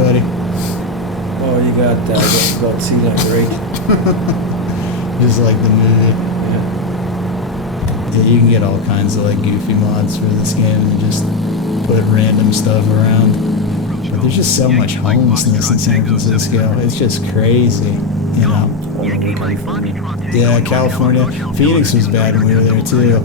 buddy? Oh, you got Godzilla, great. Just like the movie. Yeah. Yeah, you can get all kinds of like goofy mods for this game and just put random stuff around. But there's just so much homelessness in San Francisco. It's just crazy, you know. All over California. Yeah, California. Phoenix was bad when we were there too.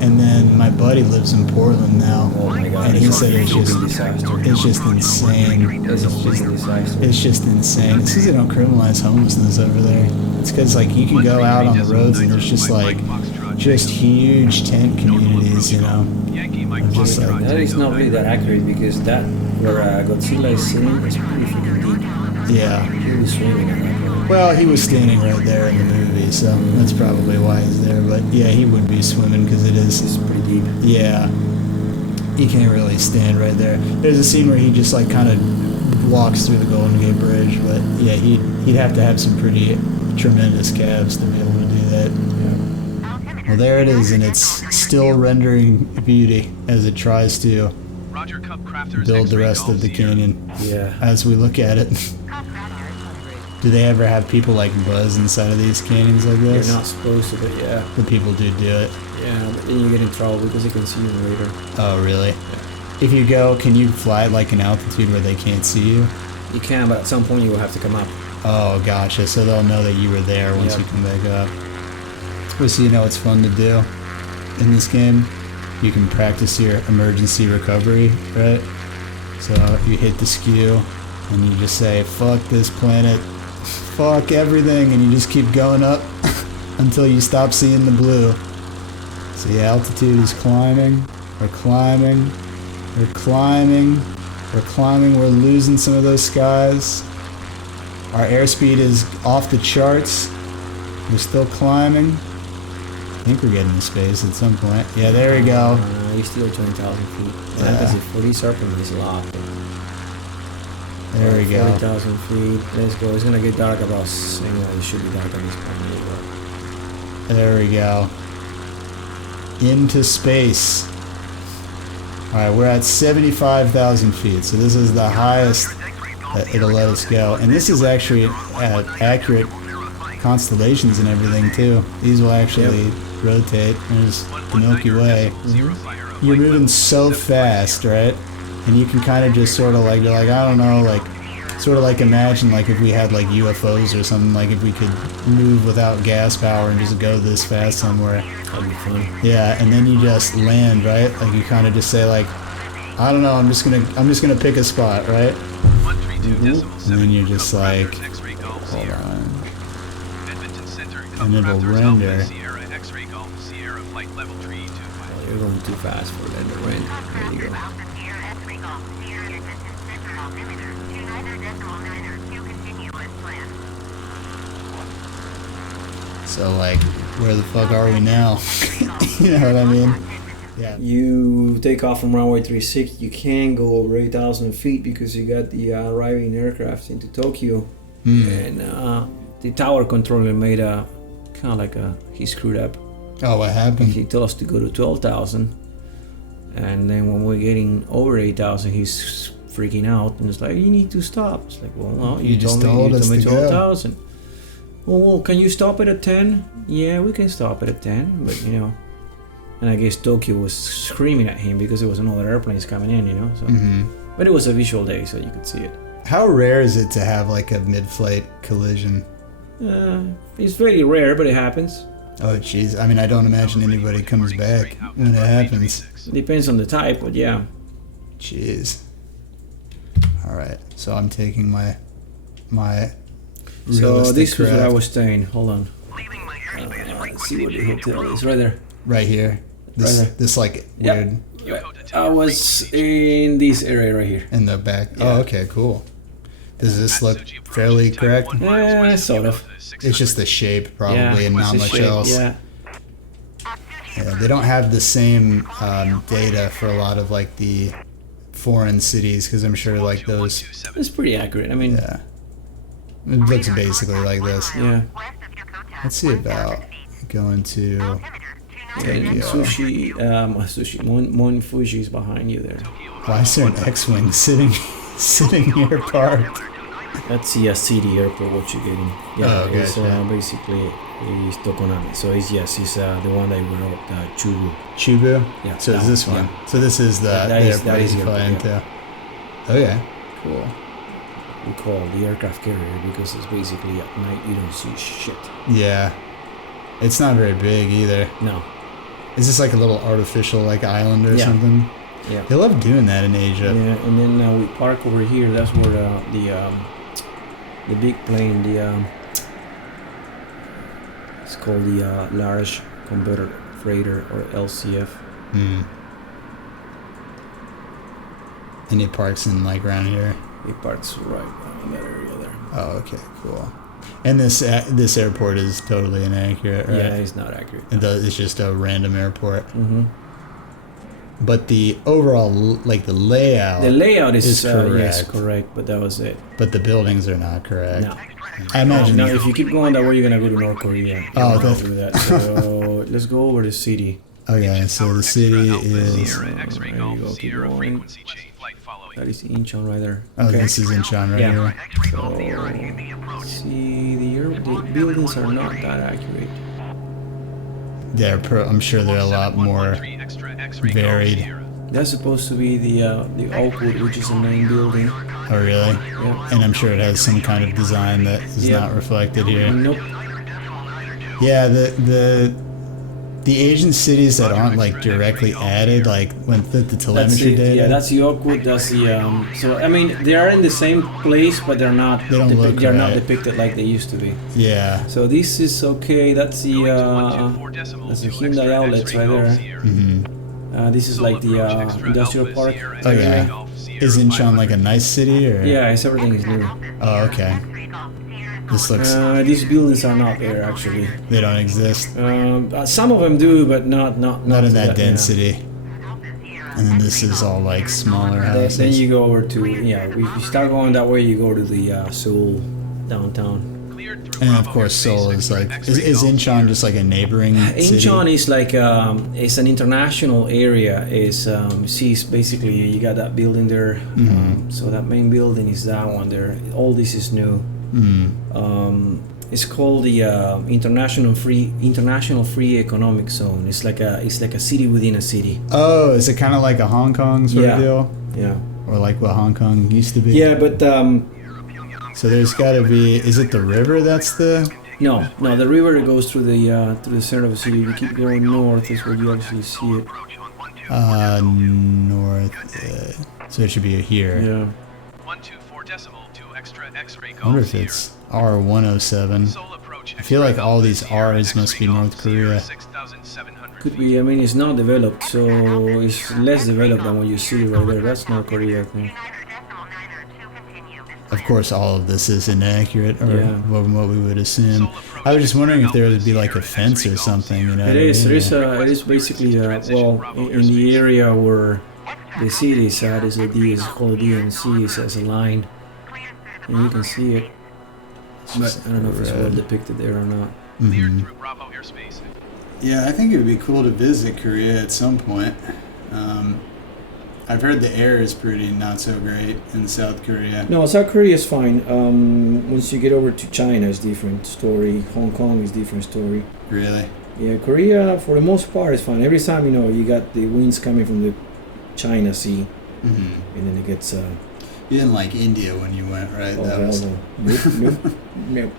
And then my buddy lives in Portland now, Oh my God! and he said it's just disaster. insane. It's just insane. It's because they don't criminalize homelessness over there. It's because like you can go out on the roads and there's just like just huge tent communities, you know. I'm just like, That is not really that accurate because that where Godzilla is sitting is pretty freaking deep. yeah. He was swimming in that point. Well, he was standing right there in the movie, so that's probably why he's there. But yeah, he would be swimming because it is. It's pretty deep. Yeah, he can't really stand right there. There's a scene where he just like kind of walks through the Golden Gate Bridge, but yeah, he'd have to have some pretty tremendous calves to be able to do that. Yeah. Well, there it is, and it's still rendering beauty as it tries to build the rest of the canyon Yeah. as we look at it. Do they ever have people like buzz inside of these canyons like You're this? not supposed to, but yeah. The people do it. Yeah, but then you get in trouble because they can see you later. Oh, really? If you go, can you fly at like an altitude where they can't see you? You can, but at some point you will have to come up. Oh, gotcha. So they'll know that you were there once Yep. you come back up. Well, so you know what's fun to do in this game? You can practice your emergency recovery, right? So you hit the skew and you just say, fuck this planet, fuck everything, and you just keep going up until you stop seeing the blue. So the altitude is climbing, we're climbing, we're climbing, we're climbing, we're losing some of those skies. Our airspeed is off the charts. We're still climbing. I think we're getting to space at some point. Yeah, there we go. You're still 20,000 feet. Yeah. Because for these airplanes is a lot. There we go. 40,000 feet. Let's go. It's gonna get dark about. Anyway, it should be dark at this point. There we go. Into space. Alright, we're at 75,000 feet. So this is the highest that it'll let us go. And this is actually at accurate constellations and everything too. These will actually rotate. There's the Milky Way. You're moving so fast, right? And you can kind of just sort of like, you're like, I don't know, like, sort of like imagine like if we had like UFOs or something, like if we could move without gas power and just go this fast somewhere. That'd be fun. Yeah, and then you just land, right? Like you kind of just say like, I don't know, I'm just gonna pick a spot, right? And then you're just like, hold on. And it'll render. Oh, you're going too fast for that to render. There you go. So like, where the fuck are we now? You know what I mean? Yeah. You take off from runway 36. You can't go over 8,000 feet because you got the arriving aircraft into Tokyo, and the tower controller made a kind of like he screwed up. Oh, what happened? He told us to go to 12,000, and then when we're getting over 8,000, he's freaking out and it's like, you need to stop. It's like, well, no, You just told us to go. 12,000. Well, can you stop it at 10? Yeah, we can stop it at 10, but you know. And I guess Tokyo was screaming at him because there was another airplanes coming in, you know. So, but it was a visual day, so you could see it. How rare is it to have like a mid-flight collision? It's very rare, but it happens. Oh, jeez. I mean, I don't imagine anybody comes back when it happens. Depends on the type, but yeah. Jeez. All right. So I'm taking my So realistic this was where I craft was staying. Hold on. Let's see what the hotel is. Right there. right here. This Right there. this like Yep. weird I was in this area right here. in the back. Yeah. Oh, okay, cool. Does this look fairly correct? Yeah, sort of. It's just the shape probably Yeah, and not it's a much shape, else. Yeah. Yeah, they don't have the same data for a lot of like the foreign cities because I'm sure like those. It's pretty accurate. I mean, Yeah, it looks basically like this. yeah. Let's see about going to And sushi. Mon Fuji is behind you there. Why is there an X-wing sitting here parked? That's the city airport. What you're getting? Yeah, Oh, it's gotcha. basically is Tokonami. So he's the one that we wrote Chubu. Chubu? Yeah. So that is this one? Yeah. So this is the That is airport you the fly airport, into. Okay, cool. We call it the aircraft carrier because it's basically at night you don't see shit. Yeah. It's not very big either. No. Is this like a little artificial like island or Yeah. something? Yeah. They love doing that in Asia. Yeah, and then we park over here. That's where the big plane, it's called the Large Converted Freighter or LCF. Hmm. And it parks in like around here. It parks right in that area there. Oh, okay, cool. And this airport is totally inaccurate, right? Yeah, it's not accurate. It's just a random airport. Mm-hmm. But the overall, like the layout, The layout is correct. yes, correct, but that was it. but the buildings are not correct. No. I imagine. Now, if you keep going that way, you're gonna go to North Korea. You're Oh, not gonna that's- do that. So let's go over the city. Okay, so the city is. There you go, keep going. That is Incheon right there. Oh, this is Incheon right Yeah. here. See, the buildings are not that accurate. I'm sure they're a lot more varied. That's supposed to be the Oakwood, which is the main building. Oh, really? Yeah. And I'm sure it has some kind of design that is Yeah. not reflected here. Nope. Yeah, the Asian cities that aren't like directly added, like when the That's telemetry it. data. Yeah, that's the Oakwood. That's the So I mean, they are in the same place, but they're not. They don't look They're not right. depicted like they used to be. Yeah. So this is okay. That's the Hyundai outlets right there. Hmm. This is like the industrial park. Okay. Is Incheon like a nice city or? Yeah, it's everything is new. Oh, okay. This looks. These buildings are not there actually. They don't exist. Some of them do, but not Not in to that yeah. density. And then this is all like smaller houses. Then you go over to if you start going that way, you go to the Seoul downtown. And of course, Seoul is like. Is Incheon just like a neighboring city? Incheon is like it's an international area. See, basically you got that building there. Mm-hmm. So that main building is that one there. All this is new. Mm. It's called the International Free Economic Zone. It's like a city within a city. Oh, is it kind of like a Hong Kong sort of Yeah. deal? Yeah. Or like what Hong Kong used to be? Yeah, but So there's got to be. Is it the river that's the? no, the river goes through the center of the city. You keep going north is where you actually see it. North. So it should be here. Yeah. 124 decimal to extra X-ray I wonder if it's R107. I feel like all these R's must be North Korea. Could be. I mean, it's not developed, so it's less developed than what you see right there. That's North Korea, I think. Of course, all of this is inaccurate, or Yeah. what we would assume. I was just wondering if there would be like a fence or something, you know? It is. It is basically in the area where the city is at is it's called DNC. It says a line, and you can see it. But I don't know if it's well depicted there or not. Mhm. Yeah, I think it would be cool to visit Korea at some point. I've heard the air is pretty not so great in South Korea. No, South Korea is fine. Once you get over to China, it's different story. Hong Kong is different story. Really? Yeah, Korea for the most part is fine. Every time you got the winds coming from the China Sea, Mm-hmm. and then it gets. You didn't like India when you went, right? Oh, That hell was. no. Nope. Nope.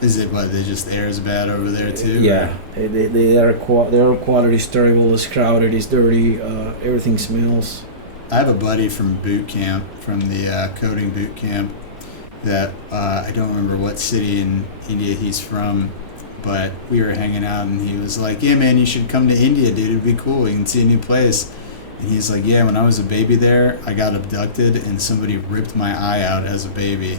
Is it what? They just air is bad over there too? Yeah, their quality is terrible. It's crowded. It's dirty. Everything smells. I have a buddy from boot camp, from the coding boot camp, that I don't remember what city in India he's from, but we were hanging out and he was like, "Yeah, man, you should come to India, dude. It'd be cool. You can see a new place." And he's like, "Yeah, when I was a baby there, I got abducted and somebody ripped my eye out as a baby.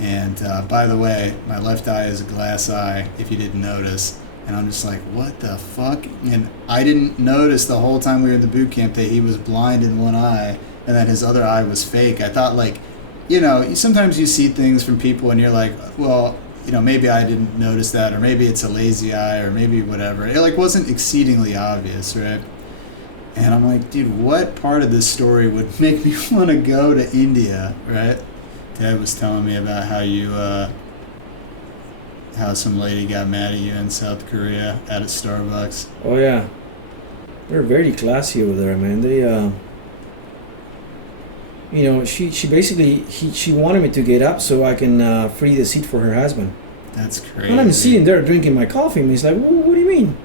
And by the way, my left eye is a glass eye, if you didn't notice." And I'm just like, what the fuck? And I didn't notice the whole time we were in the boot camp that he was blind in one eye and that his other eye was fake. I thought, like, sometimes you see things from people and you're like, well, maybe I didn't notice that, or maybe it's a lazy eye, or maybe whatever. It like wasn't exceedingly obvious, right? And I'm like, dude, what part of this story would make me want to go to India, right? Dad was telling me about how some lady got mad at you in South Korea at a Starbucks. Oh yeah, they're very classy over there, man. They, she basically she wanted me to get up so I can free the seat for her husband. That's crazy. And I'm sitting there drinking my coffee, and he's like, "What do you mean?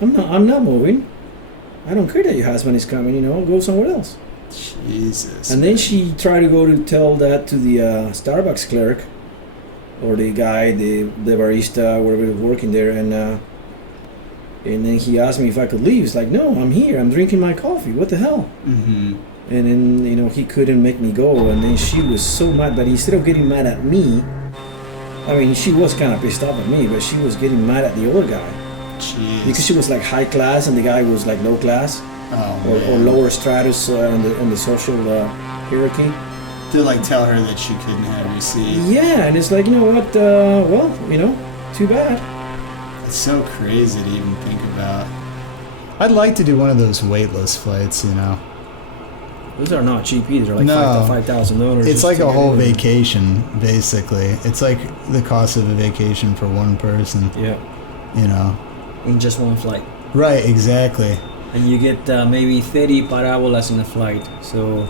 I'm not moving. I don't care that your husband is coming. Go somewhere else." Jesus. And then she tried to go to tell that to the Starbucks clerk, or the guy, the barista, wherever he was working there, and then he asked me if I could leave. It's like, no, I'm here. I'm drinking my coffee. What the hell? Mm-hmm. And then he couldn't make me go. And then she was so mad, but instead of getting mad at me, I mean, she was kind of pissed off at me, but she was getting mad at the other guy. Jeez. Because she was like high class and the guy was like low class, or lower stratus on the social hierarchy. To like tell her that she couldn't have your seat. Yeah, and it's like, you know what? Too bad. It's so crazy to even think about. I'd like to do one of those weightless flights, Those are not cheap either. Like No. $5,000. It's like a whole vacation, basically. It's like the cost of a vacation for one person, Yeah. In just one flight. Right, exactly. And you get maybe 30 parabolas in a flight. So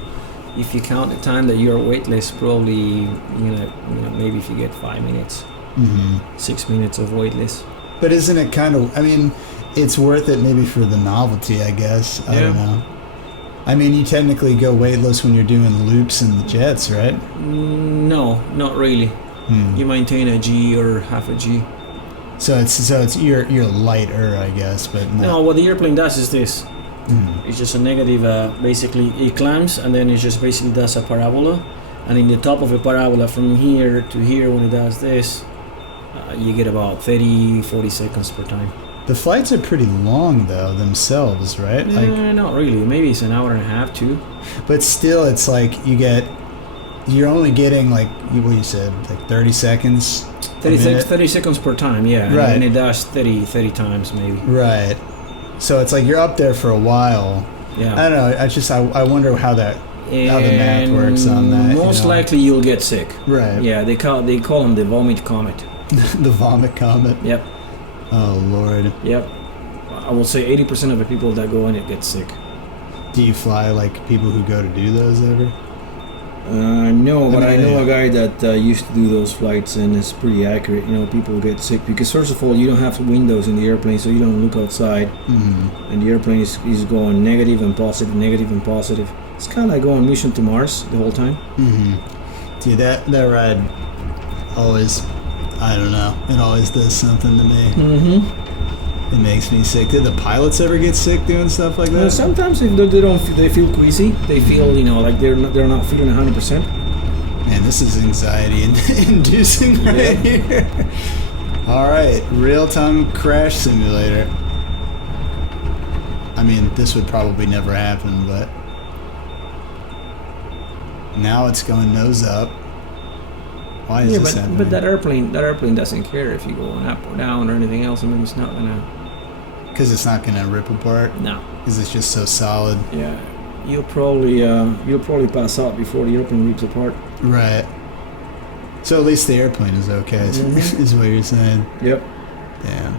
if you count the time that you're weightless, probably maybe if you get 5 minutes, 6 minutes of weightless. But isn't it kind of, it's worth it maybe for the novelty, I guess. I don't know. You technically go weightless when you're doing loops in the jets, right? No, not really. You maintain a G or half a G. So it's you're lighter, I guess, but not. No, what the airplane does is this. It's just a negative. Basically, it climbs and then it just basically does a parabola, and in the top of a parabola from here to here, when it does this, you get about 30-40 seconds per time. The flights are pretty long though themselves, right? Not really. Maybe it's an hour and a half too. But still, it's like you're only getting like what you said, like 30 seconds. 30 seconds per time, yeah. Right. And it does 30 times maybe. Right. So it's like you're up there for a while. Yeah. I don't know. I wonder how the math works on that. Most likely you'll get sick. Right. Yeah, they call them the vomit comet. The vomit comet. Yep. Oh Lord. Yep. I will say 80% of the people that go in it get sick. Do you fly like people who go to do those ever? No, but I know a guy that used to do those flights, and it's pretty accurate. People get sick because first of all, you don't have windows in the airplane, so you don't look outside, and the airplane is going negative and positive, negative and positive. It's kind of like going mission to Mars the whole time. Dude, that ride always, I don't know, it always does something to me. It makes me sick. Did the pilots ever get sick doing stuff like that? Sometimes they feel queasy. They feel like they're not feeling 100%. Man, this is anxiety inducing right here. All right, real-time crash simulator. This would probably never happen, but now it's going nose up. Why is this happening? But that airplane doesn't care if you go up or down or anything else. It's not gonna. Because it's not gonna rip apart. No. Because it's just so solid. Yeah, you'll probably pass out before the airplane rips apart. Right. So at least the airplane is okay, is what you're saying. Yep. Damn.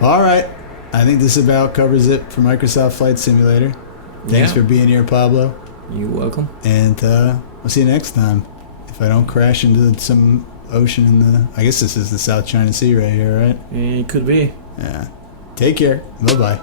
All right. I think this about covers it for Microsoft Flight Simulator. Thanks for being here, Pablo. You're welcome. And we'll see you next time. If I don't crash into some ocean I guess this is the South China Sea right here, right? It could be. Yeah. Take care. Bye-bye.